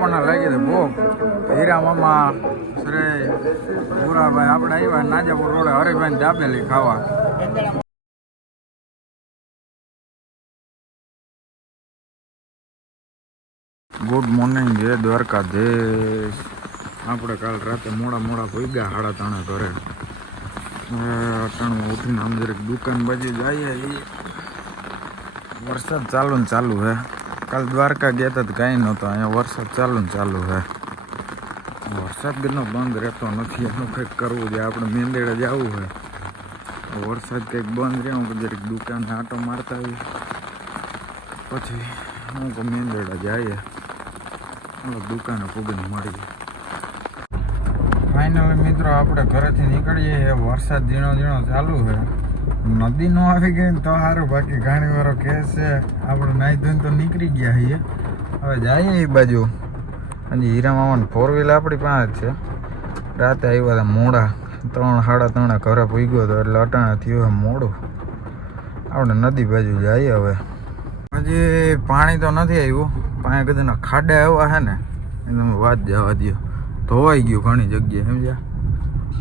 પણ લાગી દે બહુ હીરા મામા શ્રેય ભૂરાભાઈ, આપણે આવ્યા નાજાપુર રોડે હરિભાઈ દાબેલી ખાવા. ગુડ મોર્નિંગ જય દ્વારકાધીશ. આપણે કાલ રાતે મોડા મોડા ભૂગ્યા સાડા ત્રણે ઘરે. હવે અટાણું ઉઠીને એક દુકાન બાજુ જઈએ વરસાદ ચાલુ ને ચાલુ હે. કાલ દ્વારકા ગયા હતા કાંઈ નહોતો. અહીંયા વરસાદ ચાલુ ને ચાલુ છે વરસાદ બીનો બંધ રહેતો નથી. એનું કંઈક કરવું છે. આપણે મેંદેડે જવું હોય વરસાદ કંઈક બંધ રહે હું જરીક દુકાને આટો મારતા આવી પછી હું કહું મેંદેડા જઈએ. દુકાને પૂગીને મળીએ. ફાઇનલી મિત્રો, આપણે ઘરેથી નીકળીએ. વરસાદ ઝીણો ઝીણો ચાલુ છે નદી નો આવી ગઈ ને તો સારું બાકી ઘણી વારો કેસ છે. આપણે નાહી ધોઈને તો નીકળી ગયા છીએ. હવે જઈએ એ બાજુ. હજી હીરા મામાની ફોર વ્હીલ આપણી પાસે છે. રાતે આવ્યા હતા મોડા. ત્રણ, સાડા ત્રણે ઘરે પૂગ્યો હતો એટલે અટાણે થયું મોડું. આપણે નદી બાજુ જઈએ હવે. હજી પાણી તો નથી આવ્યું પાણી કદાચ ખાડા આવ્યા છે ને. એ તમે વાત જવા દો ધોવાઈ ગયું ઘણી જગ્યાએ, સમજ્યા?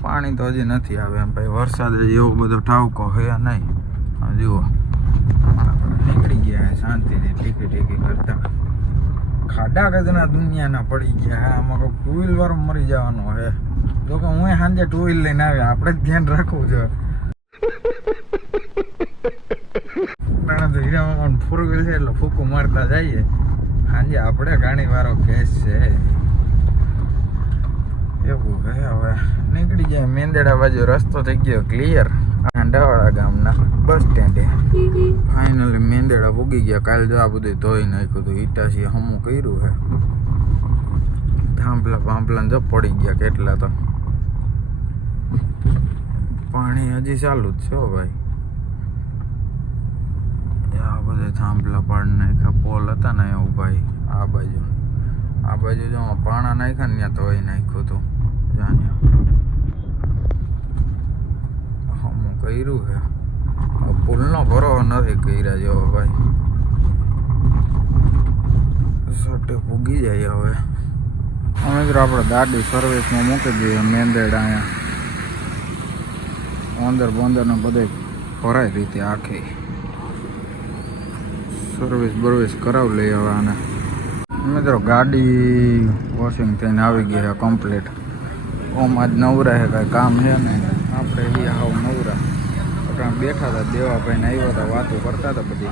પાણી તો હજી નથી આવે એમ. ભાઈ વરસાદ હજી એવો બધો ઠાવકો હે નહીં. જુઓ. નીકળી ગયા શાંતિથી ટીકી ટીકી કરતા. ખાડા કદના દુનિયાના પડી ગયા આમાં કોઈ ટુ વ્હીલ વાળો મરી જવાનું હે જો કે હું સાંજે ટુ વ્હીલ લઈને આવ્યા. આપણે જ ધ્યાન રાખવું છે. તો હીરામાં ફોર વ્હીલ છે એટલે ફૂકું મારતા જઈએ. સાંજે આપણે ઘણી વારો કેસ છે. એવું હે, હવે નીકળી જાય મેંદેડા બાજુ, રસ્તો થઈ ગયો ક્લિયર આંડાવાળા ગામના બસ સ્ટેન્ડે ફાઇનલી મેંદેડા પૂગી ગયા, કાલ જો આ બધું ધોઈ નાખ્યું હતું ઈટાસી હમું કર્યું હે. થાંભલા પાંભલા જો પડી ગયા કેટલા તો. પાણી હજી ચાલુ જ છે ભાઈ. આ બધા થાંભલા પાડ નાખ્યા, પોલ હતા ને એવું ભાઈ, આ બાજુ. આ બાજુ જો પાણા નાખ્યા ને ત્યાં તોય નાખ્યું હતું. જાણ્યા હું કર્યું છે. પુલનો ભરો નથી કર્યા જેવો ભાઈ. સટે પૂગી જાય હવે. અમે મિત્રો આપણે ગાડી સર્વિસમાં મૂકી દઈએ મેંદેડ અહીંયા. અંદર બંદર ને બધે ભરાય રીતે આખી. સર્વિસ બર્વિસ કરાવી લઈએ હવે આને. મિત્રો, ગાડી વોશિંગ થઈને આવી ગઈ કમ્પ્લીટ ઓમ આજ નવરા છે કાંઈ કામ છે ને આપણે એ આવ નવરા. આપણે બેઠા હતા, દેવાભાઈને આવ્યા હતા, વાતો કરતા હતા બધી.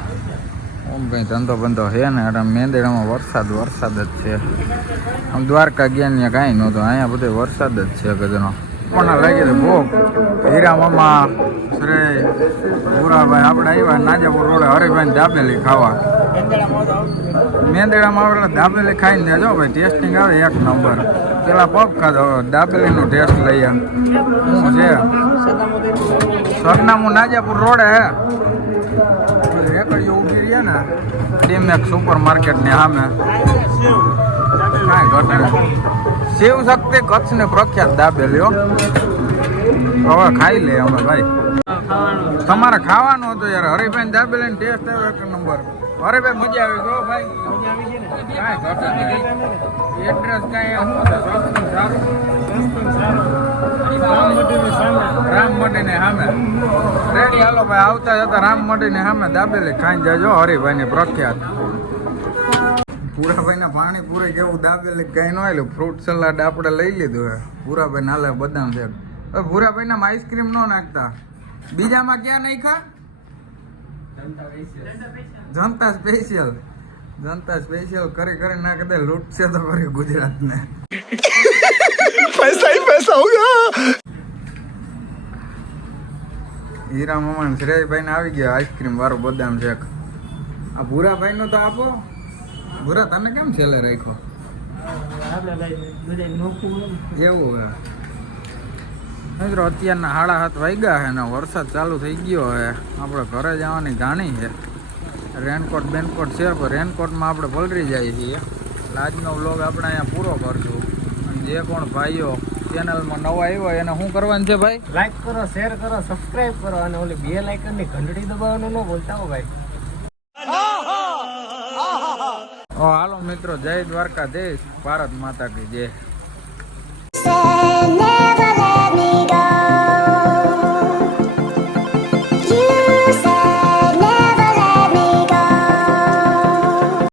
ઓમ કંઈ ધંધો બંધો છે ને અટાણે મેંદેડામાં વરસાદ વરસાદ જ છે. આમ દ્વારકા ગયા ત્યાં કાંઈ નહોતું. અહીંયા બધે વરસાદ જ છે ગજનો. પણ લાગે છે? બહુ હીરા મામા. સરે ભૂરાભાઈ આપણે આવ્યા નાજાપુર રોડે હરિભાઈ દાબેલી ખાવા. મેંદેડામાં આપણે દાબેલી ખાઈને જાજો ભાઈ ટેસ્ટિંગ આવે એક નંબર. પેલા પગ ખાધો દાબેલીનો ટેસ્ટ લઈએ શું છે? સરનામું નાજાપુર રોડે હે. રેકડીઓ ઊભી રહ્યા ને ડીમેક સુપર માર્કેટની સામે. કાંઈ ઘટે. શિવ શક્તિ કચ્છને પ્રખ્યાત દાબેલી હો. હવે ખાઈ લે અમે, ભાઈ. તમારે ખાવાનું હતું યાર. હરિભાઈ દાબેલી ટેસ્ટ આવ્યો એક નંબર. હરિભાઈ મજા આવી ગયો ભાઈ. કાંઈ એડ્રેસ કાંઈ શું સસ્તું સારું. રામ મટીને સામે. રેડી હાલો ભાઈ આવતા જતા રામ મટીને સામે દાબેલી ખાઈને જાજો હરિભાઈની પ્રખ્યાત. પૂરાભાઈ પાણી પૂરે જેવું દાબેલી કઈ ન આવેલું ફ્રૂટ સલાડ આપણે લઈ લીધું હે. પૂરાભાઈ નાલે બદામ છે. ભૂરાભાઈ ના આઈસ્ક્રીમ ન નાખતા. બીજામાં ક્યાં નાખ્યા જનતા સ્પેશિયલ જનતા સ્પેશિયલ કરી કરી ના કદાચ લૂંટ તો કરી ગુજરાત ને પૈસા પૈસા હોગા હીરા મમાન શ્રેયભાઈ ને આવી ગયા આઈસ્ક્રીમ વાળો બદામ શેક. આ ભૂરા ભાઈ નો તો આપો. ભૂરા તને કેમ છેલ્લે રાખ્યો? એવું હે મિત્રો અત્યારના હાડા હાથ વાગ્યા છે ને વરસાદ ચાલુ થઈ ગયો છે. આપણે ઘરે જવાની ગાણી છે. રેનકોટ બેનકોટ છે પણ રેનકોટમાં આપણે પલરી જઈએ છીએ. એટલે આજનો વ્લોગ આપણે અહીંયા પૂરો કરશું. અને જે કોણ ભાઈઓ ચેનલમાં નવા આવ્યો એને શું કરવાનું છે ભાઈ? લાઈક કરો શેર કરો સબસ્ક્રાઈબ કરો અને ઓલી બે લાઇકનની ઘંટડી દબાવવાનું ન બોલતા હો ભાઈ. હાલો મિત્રો જય દ્વારકાધીશ. ભારત માતા કી જય.